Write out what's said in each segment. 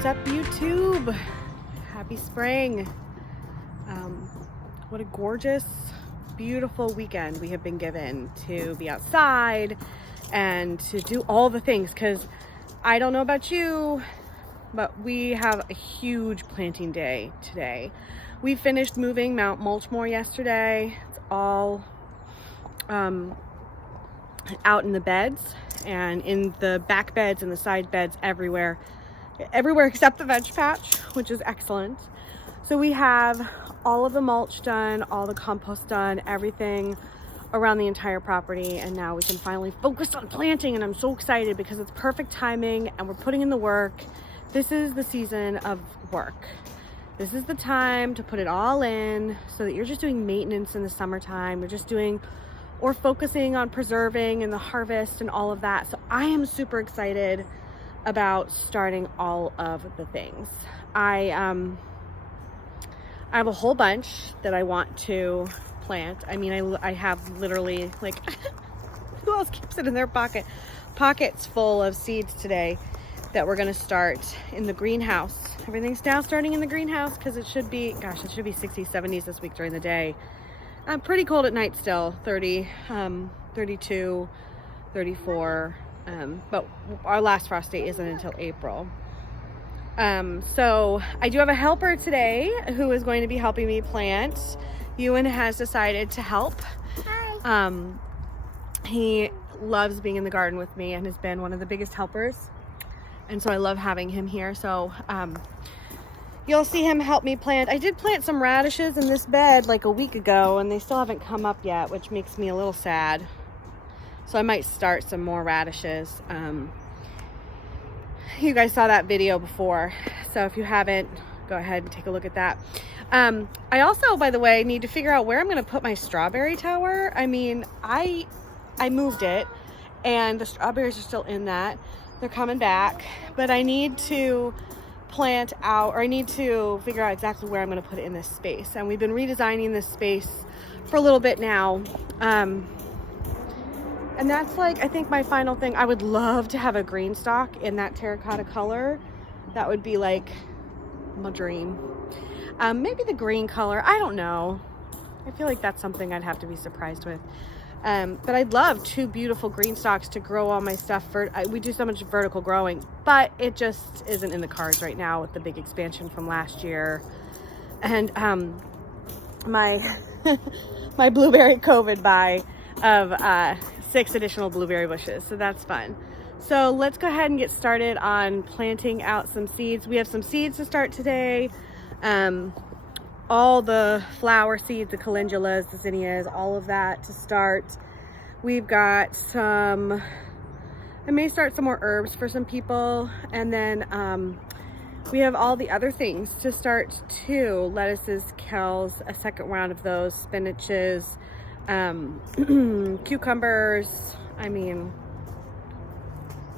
What's up, YouTube? Happy spring. What a gorgeous, beautiful weekend we have been given to be outside and to do all the things, because I don't know about you, but we have a huge planting day today. We finished moving Mount Mulchmore yesterday. It's all out in the beds and in the back beds and the side beds everywhere except the veg patch, which is excellent. So we have all of the mulch done, all the compost done, everything around the entire property, and now we can finally focus on planting, and I'm so excited because it's perfect timing and we're putting in the work. This is the season of work. This is the time to put it all in so that you're just doing maintenance in the summertime. You're just doing or focusing on preserving and the harvest and all of that. So I am super excited about starting all of the things. I have a whole bunch that I want to plant. I mean, I have literally, like, who else keeps it in their pockets full of seeds today that we're gonna start in the greenhouse. Everything's now starting in the greenhouse because it should be, gosh, it should be 60s, 70s this week during the day. Pretty cold at night still, 30, 32, 34. But our last frost date isn't until April. So I do have a helper today who is going to be helping me plant. Ewan has decided to help. Hi. He loves being in the garden with me and has been one of the biggest helpers. And so I love having him here. So you'll see him help me plant. I did plant some radishes in this bed like a week ago, and they still haven't come up yet, which makes me a little sad. So I might start some more radishes. You guys saw that video before, so if you haven't, go ahead and take a look at that. I also, by the way, need to figure out where I'm going to put my strawberry tower. I mean, I moved it, and the strawberries are still in that. They're coming back, but I need to plant out, or I need to figure out exactly where I'm going to put it in this space. And we've been redesigning this space for a little bit now. And that's, like, I think my final thing. I would love to have a Greenstalk in that terracotta color. That would be like my dream. Maybe the green color, I don't know. I feel like that's something I'd have to be surprised with. But I'd love two beautiful Greenstalks to grow all my stuff. We do so much vertical growing, but it just isn't in the cards right now with the big expansion from last year. And my my blueberry COVID buy of 6 additional blueberry bushes, so that's fun. So let's go ahead and get started on planting out some seeds. We have some seeds to start today. All the flower seeds, the calendulas, the zinnias, all of that to start. We've got some, I may start some more herbs for some people, and then we have all the other things to start too. Lettuces, kales, a second round of those, spinaches, cucumbers, I mean,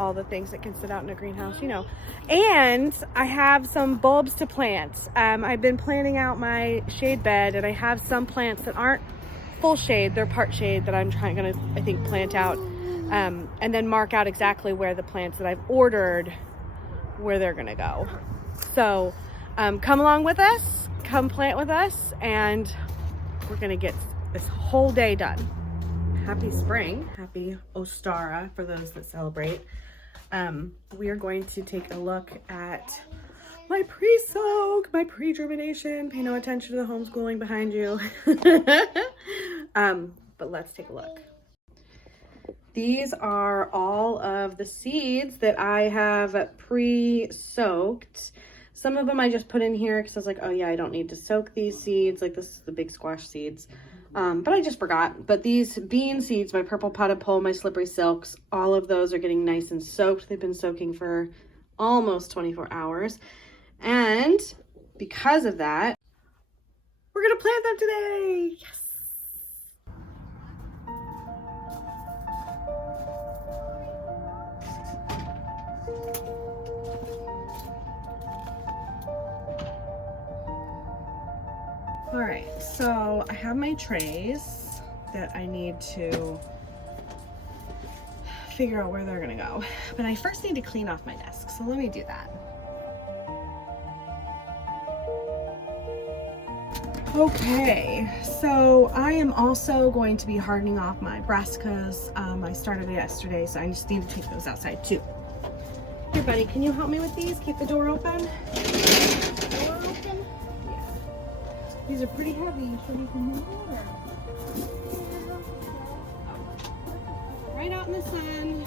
all the things that can sit out in a greenhouse, you know. And I have some bulbs to plant. I've been planting out my shade bed, and I have some plants that aren't full shade, they're part shade, that I'm gonna I think plant out, and then mark out exactly where the plants that I've ordered, where they're gonna go. So come along with us, come plant with us, and we're gonna get this whole day done. Happy spring, happy Ostara for those that celebrate. We are going to take a look at my pre-soak, my pre-germination. Pay no attention to the homeschooling behind you. But let's take a look. These are all of the seeds that I have pre-soaked. Some of them I just put in here because I was like, oh yeah, I don't need to soak these seeds. Like, this is the big squash seeds. But I just forgot. But these bean seeds, my purple potted pole, my slippery silks, all of those are getting nice and soaked. They've been soaking for almost 24 hours. And because of that, we're going to plant them today. Yes. All right, so I have my trays that I need to figure out where they're gonna go. But I first need to clean off my desk, so let me do that. Okay, so I am also going to be hardening off my brassicas. I started it yesterday, so I just need to take those outside too. Here, buddy, can you help me with these? Keep the door open. Door open? Yeah. These are pretty heavy. Should we put them in the water? Right out in the sun.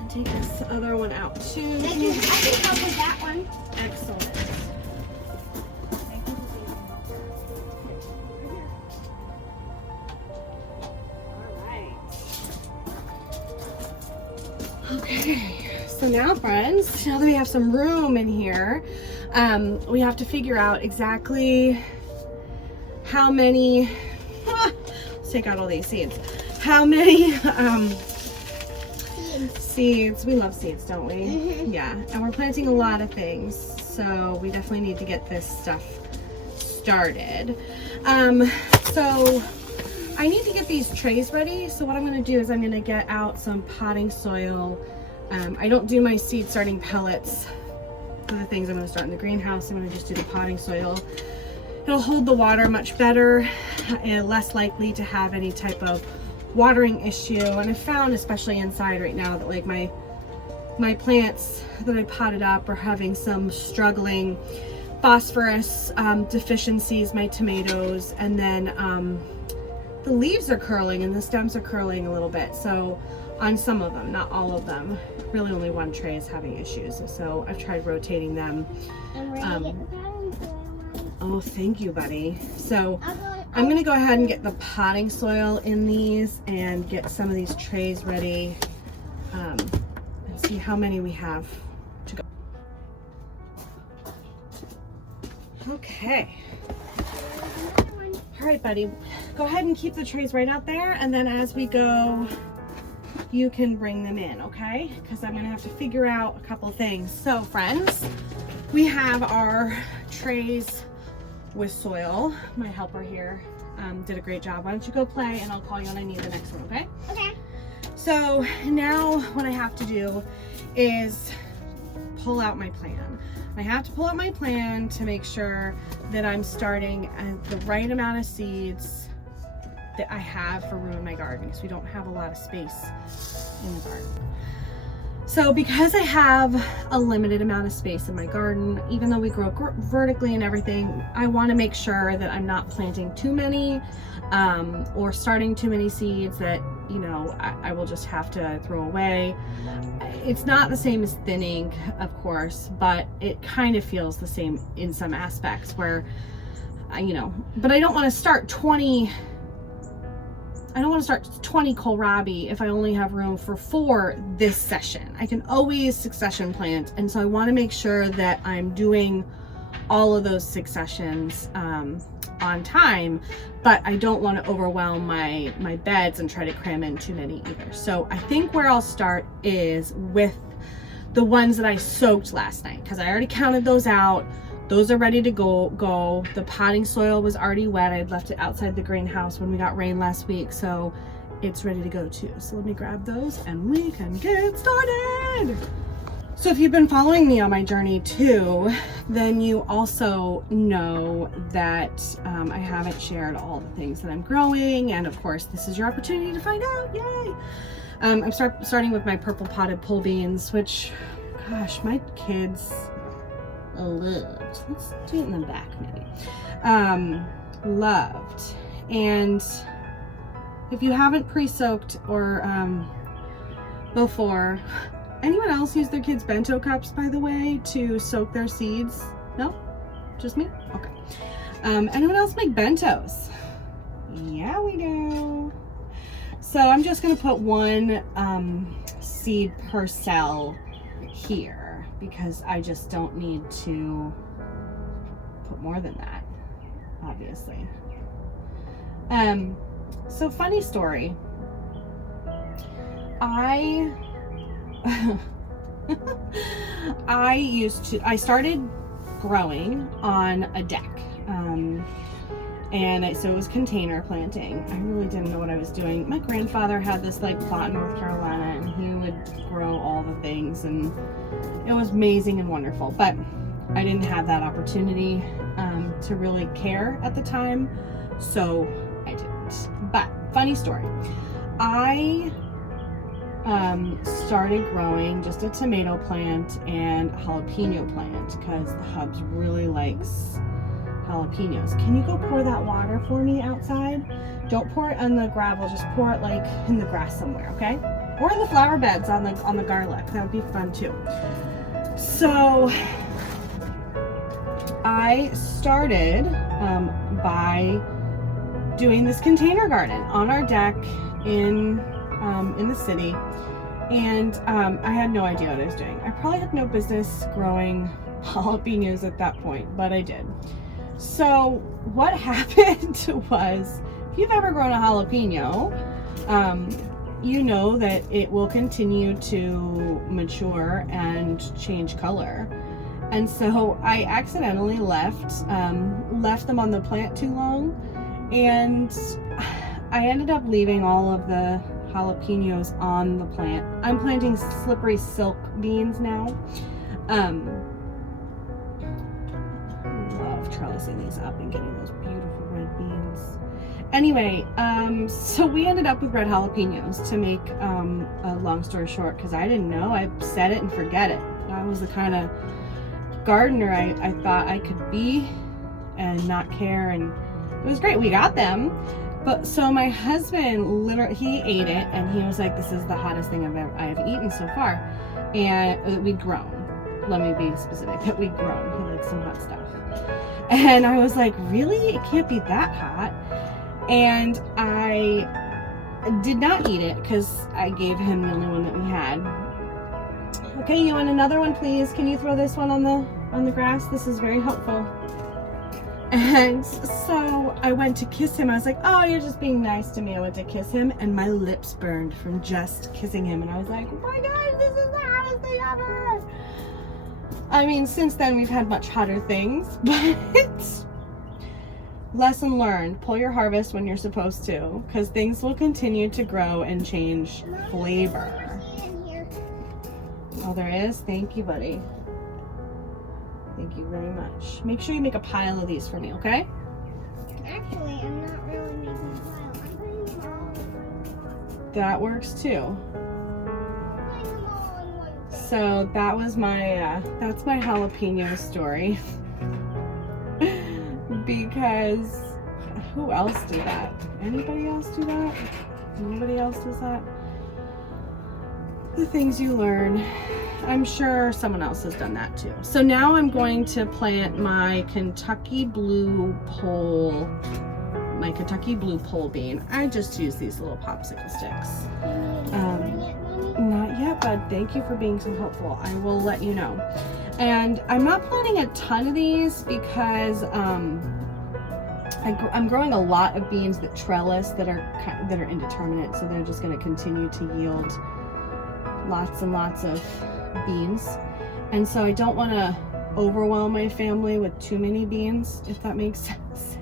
And take this other one out too. I can help with that one. Excellent. Okay, so now friends, now that we have some room in here, we have to figure out exactly how many, let's take out all these seeds, how many seeds, we love seeds, don't we? Mm-hmm. Yeah, and we're planting a lot of things, so we definitely need to get this stuff started. So I need to get these trays ready. So what I'm going to do is I'm going to get out some potting soil. I don't do my seed starting pellets for the things I'm going to start in the greenhouse. I'm going to just do the potting soil. It'll hold the water much better and less likely to have any type of watering issue. And I found, especially inside right now, that like my plants that I potted up are having some struggling phosphorus deficiencies, my tomatoes, and then the leaves are curling and the stems are curling a little bit. So on some of them, not all of them, really only one tray is having issues. So I've tried rotating them. Oh, thank you, buddy. So I'm gonna go ahead and get the potting soil in these and get some of these trays ready and see how many we have to go. Okay. All right, buddy, go ahead and keep the trays right out there, and then as we go, you can bring them in, okay? Because I'm gonna have to figure out a couple things. So friends, we have our trays with soil. My helper here did a great job. Why don't you go play and I'll call you when I need the next one, okay? Okay. So now what I have to do is pull out my plan. I have to pull out my plan to make sure that I'm starting at the right amount of seeds that I have for room in my garden, because we don't have a lot of space in the garden. So because I have a limited amount of space in my garden, even though we grow vertically and everything, I want to make sure that I'm not planting too many or starting too many seeds that, you know, I will just have to throw away. It's not the same as thinning, of course, but it kind of feels the same in some aspects where, you know, but I don't want to start 20 kohlrabi if I only have room for 4 this session. I can always succession plant, and so I want to make sure that I'm doing all of those successions on time, but I don't want to overwhelm my beds and try to cram in too many either. So I think where I'll start is with the ones that I soaked last night, because I already counted those out. Those are ready to go. The potting soil was already wet. I had left it outside the greenhouse when we got rain last week, so it's ready to go too. So let me grab those and we can get started. So if you've been following me on my journey too, then you also know that I haven't shared all the things that I'm growing, and of course this is your opportunity to find out. Yay! I'm starting with my purple potted pole beans, which, gosh, my kids loved. Let's do it in the back maybe. Loved. And if you haven't pre-soaked or before, anyone else use their kids' bento cups, by the way, to soak their seeds? No? Just me? Okay. Anyone else make bentos? Yeah, we do. So I'm just gonna put 1 seed per cell here, because I just don't need to put more than that, obviously. So funny story. I started growing on a deck, and so it was container planting. I really didn't know what I was doing. My grandfather had this like plot in North Carolina, and he would grow all the things, and it was amazing and wonderful, but I didn't have that opportunity. to really care at the time, so I didn't. But funny story, I started growing just a tomato plant and a jalapeno plant because the hubs really likes jalapenos. Can you go pour that water for me outside? Don't pour it on the gravel, just pour it like in the grass somewhere, okay? Or in the flower beds on the garlic. That would be fun too. So I started by doing this container garden on our deck in the city, and I had no idea what I was doing. I probably had no business growing jalapenos at that point, but I did. So what happened was, if you've ever grown a jalapeno, you know that it will continue to mature and change color. And so I accidentally left them on the plant too long, and I ended up leaving all of the jalapenos on the plant. I'm planting slippery silk beans now. Love trellising these up and getting those beautiful red beans. Anyway, so we ended up with red jalapenos, to make a long story short, because I didn't know. I set it and forget it. I was the kind of gardener I thought I could be and not care, and it was great. We got them. But so my husband literally, he ate it and he was like, this is the hottest thing I have eaten so far. And we'd grown. Let me be specific, that we'd grown. He likes some hot stuff. And I was like, really? It can't be that hot. And I did not eat it because I gave him the only one that we had. Okay, you want another one, please? Can you throw this one on the grass? This is very helpful. And so I went to kiss him. I was like, oh, you're just being nice to me. I went to kiss him and my lips burned from just kissing him. And I was like, oh my God, this is the hottest thing ever. I mean, since then we've had much hotter things, but lesson learned, pull your harvest when you're supposed to, because things will continue to grow and change flavor. Oh, there is? Thank you, buddy. Thank you very much. Make sure you make a pile of these for me, okay? Actually, I'm not really making a pile. I'm putting them all in one. That works too. I'm putting them all in one thing. So that was my, that's my jalapeno story. Because who else did that? Anybody else do that? Nobody else does that? The things you learn. I'm sure someone else has done that too. So now I'm going to plant my Kentucky blue pole bean. I just use these little popsicle sticks. Not yet, bud. Thank you for being so helpful. I will let you know. And I'm not planting a ton of these because I'm growing a lot of beans that trellis that are indeterminate, so they're just going to continue to yield lots and lots of beans. And so I don't want to overwhelm my family with too many beans, if that makes sense,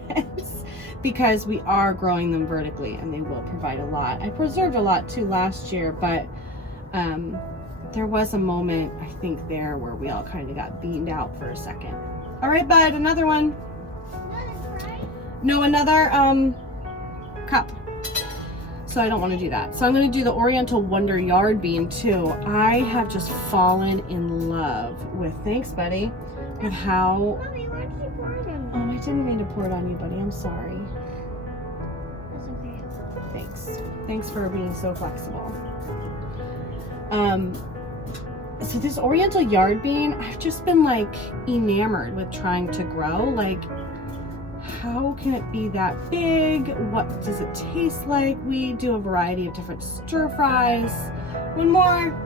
because we are growing them vertically and they will provide a lot. I preserved a lot too last year, but there was a moment, I think, there where we all kind of got beaned out for a second. All right, bud, another one. No, another cup. So I don't want to do that. So I'm going to do the Oriental Wonder Yard Bean too. I have just fallen in love with, thanks buddy, with how, Mommy, why did you pour it on me? oh, I didn't mean to pour it on you, buddy. I'm sorry. That's okay. Thanks. Thanks for being so flexible. So this Oriental Yard Bean, I've just been like enamored with trying to grow. Like, how can it be that big? What does it taste like? We do a variety of different stir fries. One more.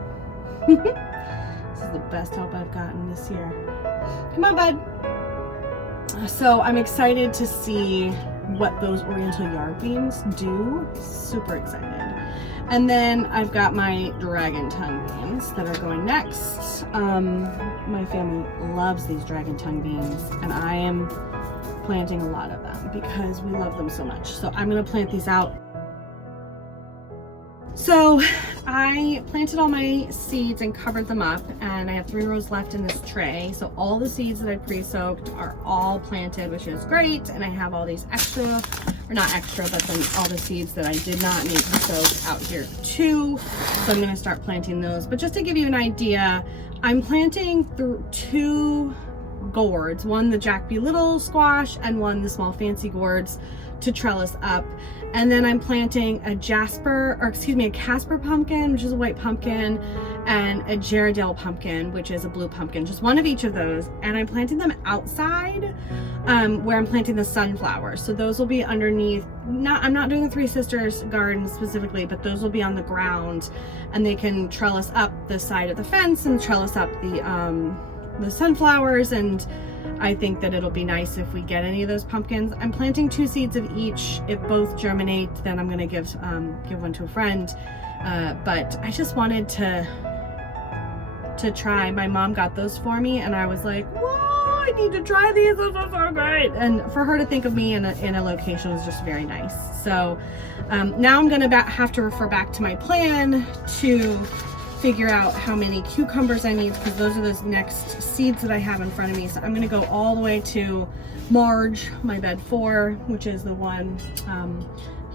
This is the best help I've gotten this year. Come on, bud. So I'm excited to see what those Oriental Yard Beans do. Super excited. And then I've got my dragon tongue beans that are going next. My family loves these dragon tongue beans, and I am planting a lot of them because we love them so much. So I'm going to plant these out. So I planted all my seeds and covered them up, and I have 3 rows left in this tray. So all the seeds that I pre-soaked are all planted, which is great. And I have all these extra, or not extra, but then all the seeds that I did not need to soak out here too. So I'm gonna start planting those. But just to give you an idea, I'm planting through 2 gourds, one the Jack B. Little squash and one the small fancy gourds to trellis up. And then I'm planting a Casper pumpkin, which is a white pumpkin, and a Gerardale pumpkin, which is a blue pumpkin, just one of each of those. And I'm planting them outside where I'm planting the sunflowers. So those will be underneath, I'm not doing the Three Sisters garden specifically, but those will be on the ground, and they can trellis up the side of the fence and trellis up the sunflowers. And I think that it'll be nice if we get any of those pumpkins. I'm planting 2 seeds of each. If both germinate, then I'm gonna give one to a friend. But I just wanted to try. My mom got those for me, and I was like, whoa, I need to try these. This is so great. And for her to think of me in a location was just very nice. So now I'm gonna have to refer back to my plan to figure out how many cucumbers I need, because those are those next seeds that I have in front of me. So I'm gonna go all the way to Marge, my bed 4, which is the one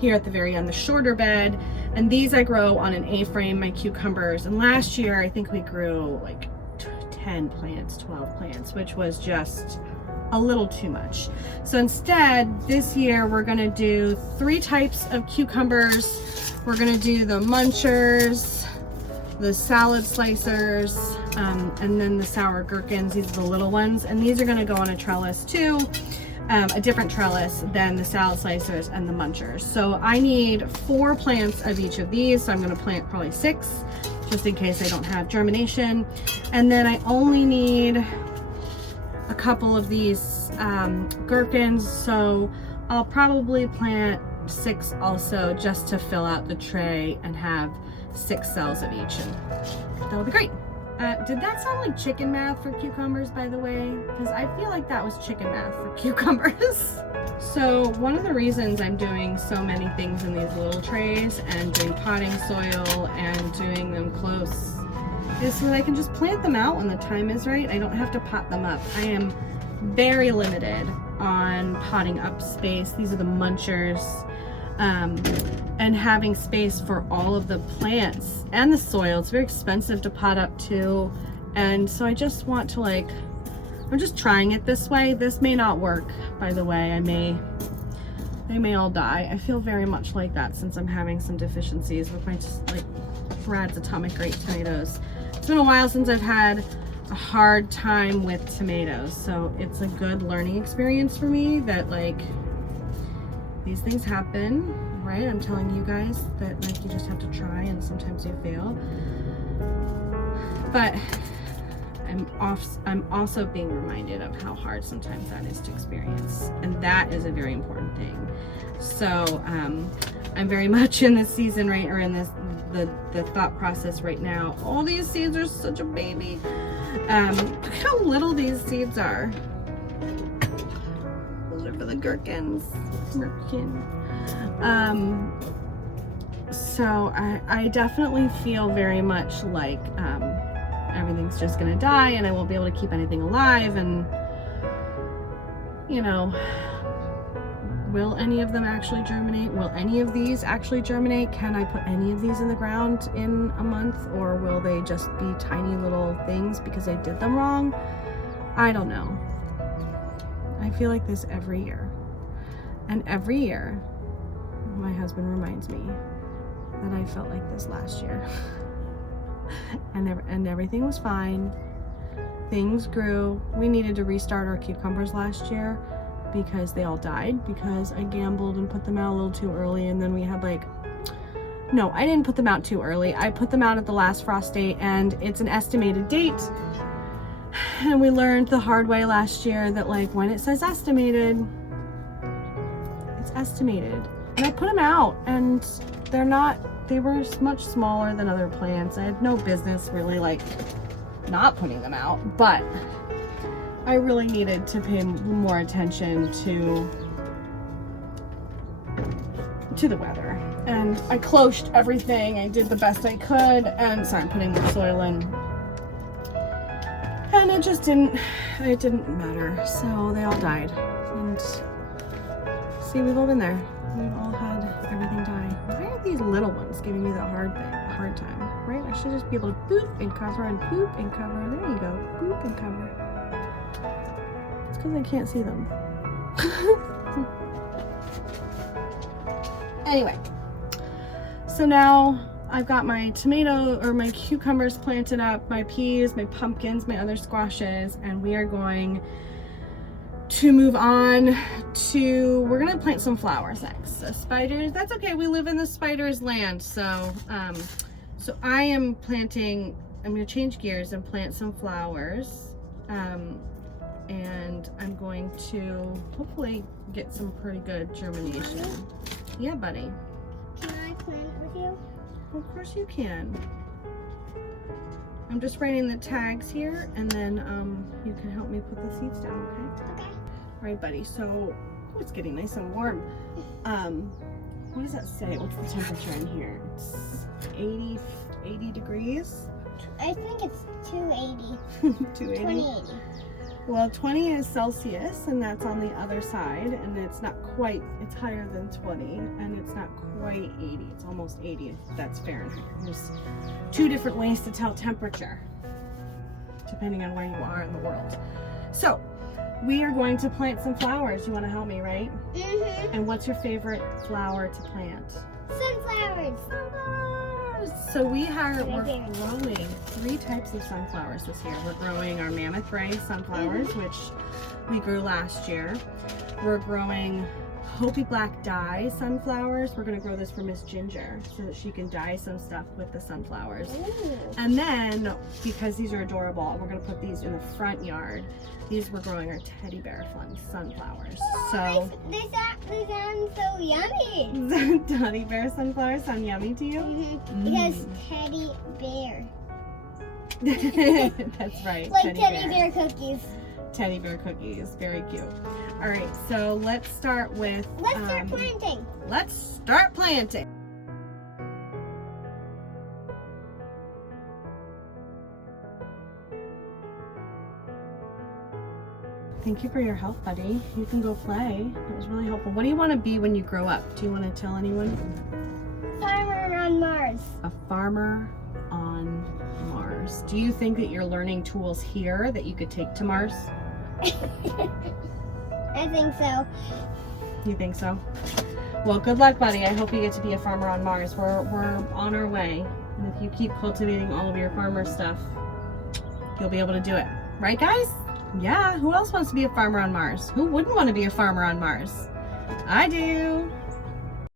here at the very end, the shorter bed. And these I grow on an A-frame, my cucumbers. And last year, I think we grew like 10 plants, 12 plants, which was just a little too much. So instead, this year, we're gonna do 3 types of cucumbers. We're gonna do the munchers, the salad slicers, and then the sour gherkins. These are the little ones, and these are going to go on a trellis too, a different trellis than the salad slicers and the munchers. So I need 4 plants of each of these, so I'm going to plant probably 6 just in case I don't have germination. And then I only need a couple of these gherkins, so I'll probably plant 6 also, just to fill out the tray and have 6 cells of each, and that'll be great. Did that sound like chicken math for cucumbers, by the way? Because I feel like that was chicken math for cucumbers. So one of the reasons I'm doing so many things in these little trays and doing potting soil and doing them close is so that I can just plant them out when the time is right. I don't have to pot them up. I am very limited on potting up space. These are the munchers. And having space for all of the plants and the soil. It's very expensive to pot up too. And so I just want to I'm just trying it this way. This may not work, by the way. They may all die. I feel very much like that since I'm having some deficiencies with my Brad's Atomic Great tomatoes. It's been a while since I've had a hard time with tomatoes. So it's a good learning experience for me that these things happen, right? I'm telling you guys that you just have to try, and sometimes you fail. But I'm also being reminded of how hard sometimes that is to experience, and that is a very important thing. So I'm very much in this season, right, or in the thought process right now. All these seeds are such a baby. Look how little these seeds are. Those are for the gherkins. So I definitely feel very much like everything's just gonna die and I won't be able to keep anything alive, and will any of them actually germinate? Will any of these actually germinate? Can I put any of these in the ground in a month, or will they just be tiny little things because I did them wrong? I don't know. I feel like this every year. And every year, my husband reminds me that I felt like this last year. and everything was fine. Things grew. We needed to restart our cucumbers last year because they all died because I gambled and put them out a little too early, and then we had no, I didn't put them out too early. I put them out at the last frost date, and it's an estimated date. And we learned the hard way last year that when it says estimated, it's estimated. And I put them out, and they were much smaller than other plants. I had no business really not putting them out, but I really needed to pay more attention to the weather. And I cloached everything. I did the best I could. And sorry, I'm putting more soil in. And it just didn't matter. So they all died. And see, we've all been there. We've all had everything die. Why are these little ones giving me the hard time? Right? I should just be able to boop and cover and boop and cover. There you go. Boop and cover. It's because I can't see them. Anyway. So now I've got my tomato or my cucumbers planted up, my peas, my pumpkins, my other squashes, and we are going to move on to, we're gonna plant some flowers next. So spiders, that's okay, we live in the spiders land. So so I am planting, I'm gonna change gears and plant some flowers. And I'm going to hopefully get some pretty good germination. Yeah, buddy. Can I plant with you? Of course you can. I'm just writing the tags here, and then you can help me put the seeds down, okay? Okay. All right, buddy. So it's getting nice and warm. What does that say? What's the temperature in here? It's 80 degrees. I think it's 280. 280. 2080. Well, 20 is Celsius, and that's on the other side, and it's not quite, it's higher than 20, and it's not quite 80. It's almost 80. That's Fahrenheit. There's two different ways to tell temperature, depending on where you are in the world. So, we are going to plant some flowers. You want to help me, right? Mm-hmm. And what's your favorite flower to plant? Sunflowers. So we're growing 3 types of sunflowers this year. We're growing our mammoth ray sunflowers, which we grew last year. We're growing Hopi black dye sunflowers. We're going to grow this for Miss Ginger so that she can dye some stuff with the sunflowers. Ooh. And then, because these are adorable, we're going to put these in the front yard. We're growing our teddy bear sunflowers. So They sound so yummy. teddy bear sunflowers sound yummy to you? Mm-hmm. Because teddy bear. That's right. Like teddy bear cookies. Teddy bear cookies. Very cute. All right, so let's start with... Let's start planting. Let's start planting. Thank you for your help, buddy. You can go play. That was really helpful. What do you want to be when you grow up? Do you want to tell anyone? Farmer on Mars. A farmer on Mars. Do you think that you're learning tools here that you could take to Mars? I think so. You think so? Well, good luck, buddy. I hope you get to be a farmer on Mars. We're on our way. And if you keep cultivating all of your farmer stuff, you'll be able to do it. Right, guys? Yeah, who else wants to be a farmer on Mars? Who wouldn't want to be a farmer on Mars? I do.